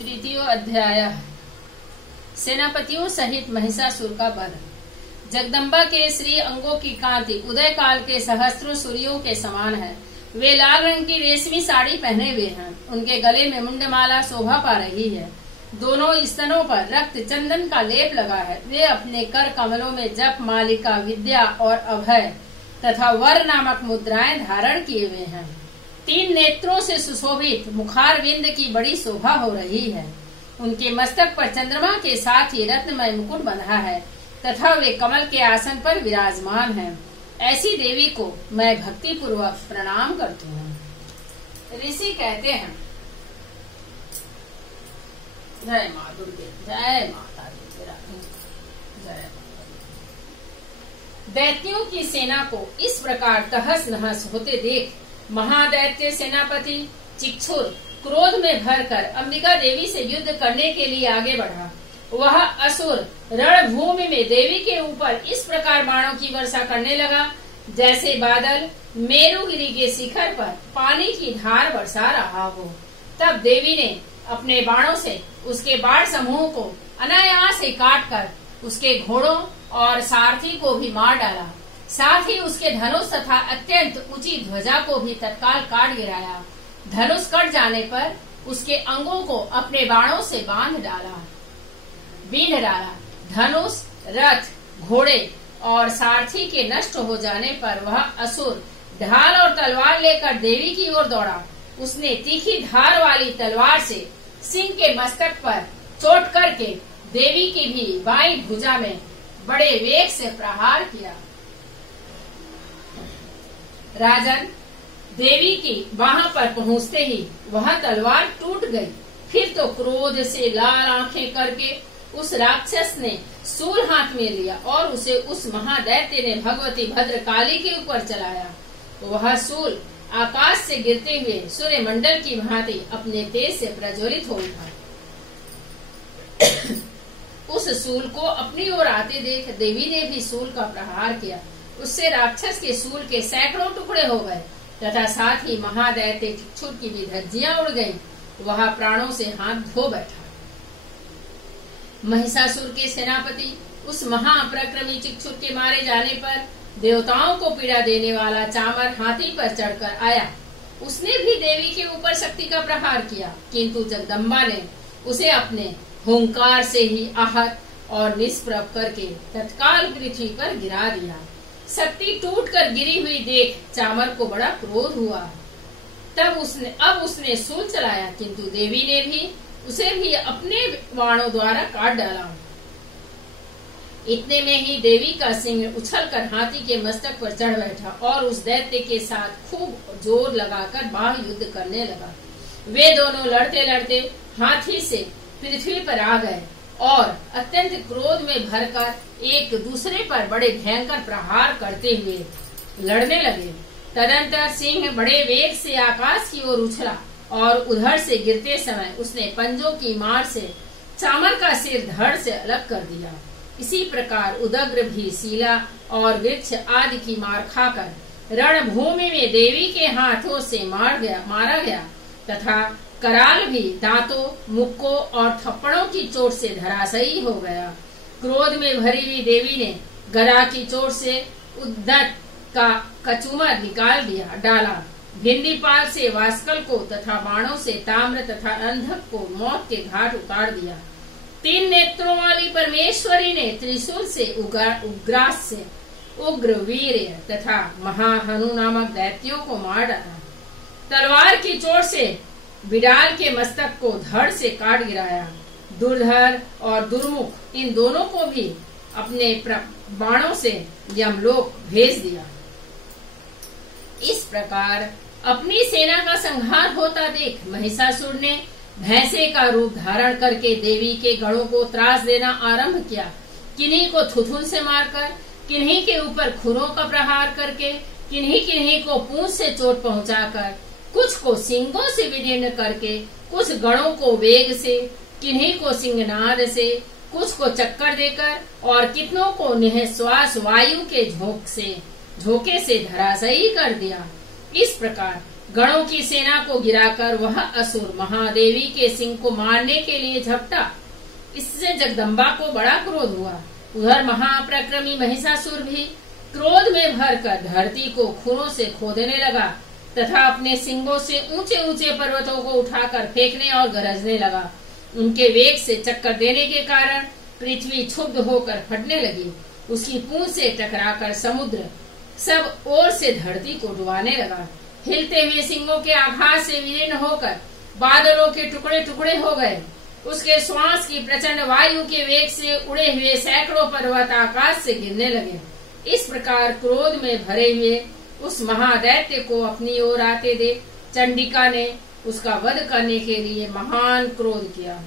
तृतीय अध्याय। सेनापतियों सहित महिषासुर का वध। जगदम्बा के श्री अंगों की कांति उदय काल के सहस्त्रों सूर्यों के समान है। वे लाल रंग की रेशमी साड़ी पहने हुए हैं। उनके गले में मुंडमाला शोभा पा रही है। दोनों स्तनों पर रक्त चंदन का लेप लगा है। वे अपने कर कमलों में जप, मालिका, विद्या और अभय तथा वर नामक मुद्राएं धारण किए हुए हैं। 3 नेत्रों से सुशोभित मुखारविंद की बड़ी शोभा हो रही है। उनके मस्तक पर चंद्रमा के साथ ही रत्नमय मुकुट बंधा है तथा वे कमल के आसन पर विराजमान हैं। ऐसी देवी को मैं भक्ति पूर्वक प्रणाम करती हूँ। ऋषि कहते हैं, जय माँ दुर्गे, जय माता दी, जय। दैत्यों की सेना को इस प्रकार तहस नहस होते देख महादैत्य सेनापति चिक्षुर क्रोध में भरकर अंबिका देवी से युद्ध करने के लिए आगे बढ़ा। वह असुर रणभूमि में देवी के ऊपर इस प्रकार बाणों की वर्षा करने लगा जैसे बादल मेरुगिरी के शिखर पर पानी की धार बरसा रहा हो। तब देवी ने अपने बाणों से उसके बाण समूह को अनायास ही काटकर उसके घोड़ों और सारथी को भी मार डाला। साथ ही उसके धनुष तथा अत्यंत ऊंची ध्वजा को भी तत्काल काट गिराया। धनुष कट जाने पर उसके अंगों को अपने बाणों से बींध डाला। धनुष, रथ, घोड़े और सारथी के नष्ट हो जाने पर वह असुर ढाल और तलवार लेकर देवी की ओर दौड़ा। उसने तीखी धार वाली तलवार से सिंह के मस्तक पर चोट करके देवी की भी बाईं भुजा में बड़े वेग से प्रहार किया। राजन, देवी की वहां पर पहुंचते ही वह तलवार टूट गई। फिर तो क्रोध से लाल आंखें करके उस राक्षस ने शूल हाथ में लिया और उसे उस महादैत्य ने भगवती भद्रकाली के ऊपर चलाया। वह शूल आकाश से गिरते हुए सूर्य मंडल की भांति अपने तेज से प्रज्वलित हो उठा। उस शूल को अपनी ओर आते देख देवी ने भी शूल का प्रहार किया। उससे राक्षस के शूल के सैकड़ों टुकड़े हो गए तथा साथ ही महादैत्य चिक्षुर की भी धज्जियां उड़ गईं। वह प्राणों से हाथ धो बैठा। महिषासुर के सेनापति उस महाप्रक्रमी चिक्षुर के मारे जाने पर देवताओं को पीड़ा देने वाला चामर हाथी पर चढ़कर आया। उसने भी देवी के ऊपर शक्ति का प्रहार किया, किंतु जगदम्बा ने उसे अपने हुंकार से ही आहत और निष्प्रभ करके तत्काल पृथ्वी पर गिरा दिया। शक्ति टूटकर गिरी हुई देख चामर को बड़ा क्रोध हुआ। अब उसने शूल चलाया, किंतु देवी ने भी उसे भी अपने बाणों द्वारा काट डाला। इतने में ही देवी का सिंह उछलकर हाथी के मस्तक पर चढ़ बैठा और उस दैत्य के साथ खूब जोर लगाकर बाण युद्ध करने लगा। वे दोनों लड़ते लड़ते हाथी से पृथ्वी पर आ गए और अत्यंत क्रोध में भरकर एक दूसरे पर बड़े भयंकर प्रहार करते हुए लड़ने लगे। तदंतर सिंह बड़े वेग से आकाश की ओर उछला और उधर से गिरते समय उसने पंजों की मार से चामर का सिर धड़ से अलग कर दिया। इसी प्रकार उदग्र भी शीला और वृक्ष आदि की मार खाकर रणभूमि में देवी के हाथों से मारा गया तथा कराल भी दांतों, मुक्कों और थप्पड़ों की चोट से धराशायी हो गया। क्रोध में भरी हुई देवी ने गदा की चोट से उद्धत का कचूमर निकाल डाला। भिंडीपाल से वास्कल को तथा बाणों से ताम्र तथा अंधक को मौत के घाट उतार दिया। 3 नेत्रों वाली परमेश्वरी ने त्रिशूल से उग्रास से उग्र, वीर तथा महाहनु नामक दैत्यों को मार डाला। तलवार की चोट से बिडाल के मस्तक को धड़ से काट गिराया। दुर्धर और दुर्मुख इन दोनों को भी अपने बाणों से यमलोक भेज दिया। इस प्रकार अपनी सेना का संहार होता देख महिषासुर ने भैंसे का रूप धारण करके देवी के गढ़ों को त्रास देना आरंभ किया। किन्हीं को थुथुन से मारकर, किन्हीं के ऊपर खुरों का प्रहार करके, किन्हीं को पूंछ से चोट पहुंचाकर, कुछ को सिंगों से विदीर्ण करके, कुछ गढ़ों को वेग से, किन्हीं को सिंहनाद से, कुछ को चक्कर देकर और कितनों को निःश्वास वायु के झोंके से धराशायी कर दिया। इस प्रकार गणों की सेना को गिराकर वह असुर महादेवी के सिंह को मारने के लिए झपटा। इससे जगदम्बा को बड़ा क्रोध हुआ। उधर महाप्रक्रमी महिषासुर भी क्रोध में भरकर धरती को खूनों से खोदने लगा तथा अपने सिंगों से ऊंचे ऊंचे पर्वतों को उठाकर फेंकने और गरजने लगा। उनके वेग से चक्कर देने के कारण पृथ्वी क्षुब्ध होकर फटने लगी। उसकी पूंछ से टकराकर समुद्र सब ओर से धरती को डुबाने लगा। हिलते हुए सिंगों के आघात से विलीन होकर बादलों के टुकड़े टुकड़े हो गए। उसके श्वास की प्रचंड वायु के वेग से उड़े हुए सैकड़ों पर्वत आकाश से गिरने लगे। इस प्रकार क्रोध में भरे हुए उस महादैत्य को अपनी ओर आते देख चंडिका ने उसका वध करने के लिए महान क्रोध किया।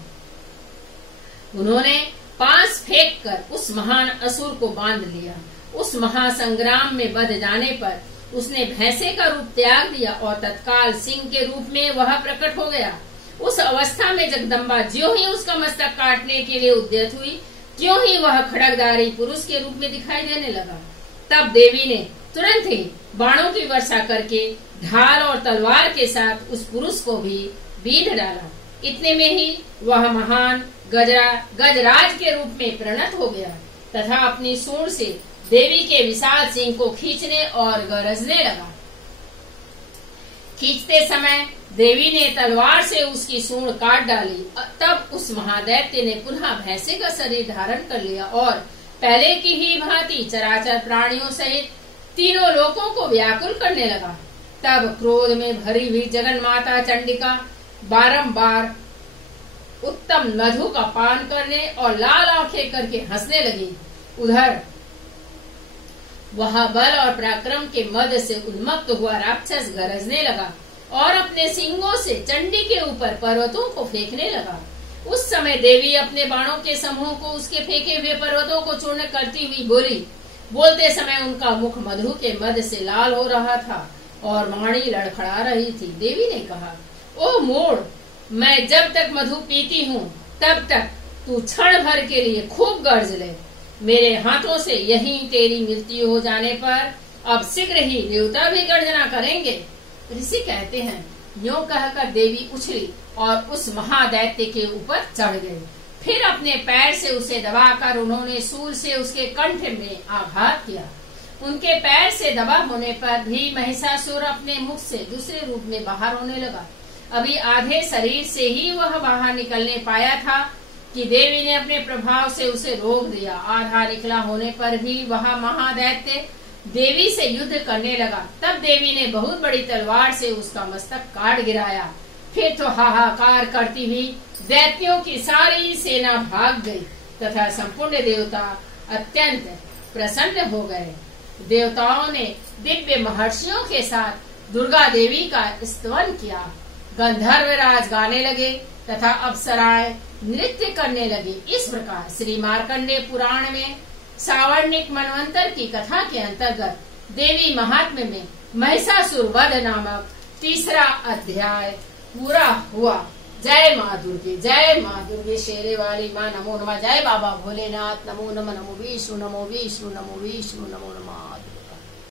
उन्होंने पास फेंक कर उस महान असुर को बांध लिया। उस महासंग्राम में बध जाने पर उसने भैंसे का रूप त्याग दिया और तत्काल सिंह के रूप में वह प्रकट हो गया। उस अवस्था में जगदम्बा ज्यों ही उसका मस्तक काटने के लिए उद्यत हुई, त्यों ही वह खड्गधारी पुरुष के रूप में दिखाई देने लगा। तब देवी ने तुरंत ही बाणों की वर्षा करके ढाल और तलवार के साथ उस पुरुष को भी बींध डाला। इतने में ही वह महान गजराज के रूप में परिणत हो गया तथा अपनी सूंड से देवी के विशाल सिंह को खींचने और गरजने लगा। खींचते समय देवी ने तलवार से उसकी सूंड काट डाली। तब उस महादैत्य ने पुनः भैंसे का शरीर धारण कर लिया और पहले की ही भांति चराचर प्राणियों सहित तीनों लोकों को व्याकुल करने लगा। तब क्रोध में भरी हुई जगन माता चंडिका बारंबार उत्तम मधु का पान करने और लाल आंखें करके हंसने लगी। उधर वह बल और पराक्रम के मद से उन्मत्त हुआ राक्षस गरजने लगा और अपने सिंगों से चंडी के ऊपर पर्वतों को फेंकने लगा। उस समय देवी अपने बाणों के समूह को उसके फेंके हुए पर्वतों को चूर्ण करती हुई बोली। बोलते समय उनका मुख मधु के मद से लाल हो रहा था और वाणी लड़खड़ा रही थी। देवी ने कहा, ओ मूढ़, मैं जब तक मधु पीती हूँ तब तक तू क्षण भर के लिए खूब गर्ज ले। मेरे हाथों से यहीं तेरी मृत्यु हो जाने पर अब शीघ्र ही देवता भी गर्जना करेंगे। ऋषि कहते हैं, यूं कहकर देवी उछली और उस महादैत्य के ऊपर चढ़ गई। फिर अपने पैर से उसे दबाकर उन्होंने शूल से उसके कंठ में आघात किया। उनके पैर से दबा होने पर भी महिषासुर अपने मुख से दूसरे रूप में बाहर होने लगा। अभी आधे शरीर से ही वह बाहर निकलने पाया था कि देवी ने अपने प्रभाव से उसे रोक दिया। आधा निकला होने पर भी वह महादैत्य देवी से युद्ध करने लगा। तब देवी ने बहुत बड़ी तलवार से उसका मस्तक काट गिराया। फिर तो हाहाकार करती हुई दैत्यों की सारी सेना भाग गई तथा संपूर्ण देवता अत्यंत प्रसन्न हो गए। देवताओं ने दिव्य महर्षियों के साथ दुर्गा देवी का स्तवन किया। गंधर्वराज गाने लगे तथा अप्सराएं नृत्य करने लगी। इस प्रकार श्री मार्कंडेय पुराण में सावर्णिक मनवंतर की कथा के अंतर्गत देवी महात्म्य में महिषासुर वध नामक तीसरा अध्याय पूरा हुआ। जय माँ दुर्गे, जय माँ दुर्गे शेरे वाली माँ, नमो नमः। जय बाबा भोलेनाथ, नमो नमः, नमो विष्णु, नमो विष्णु, नमो विष्णु, नमो नमः।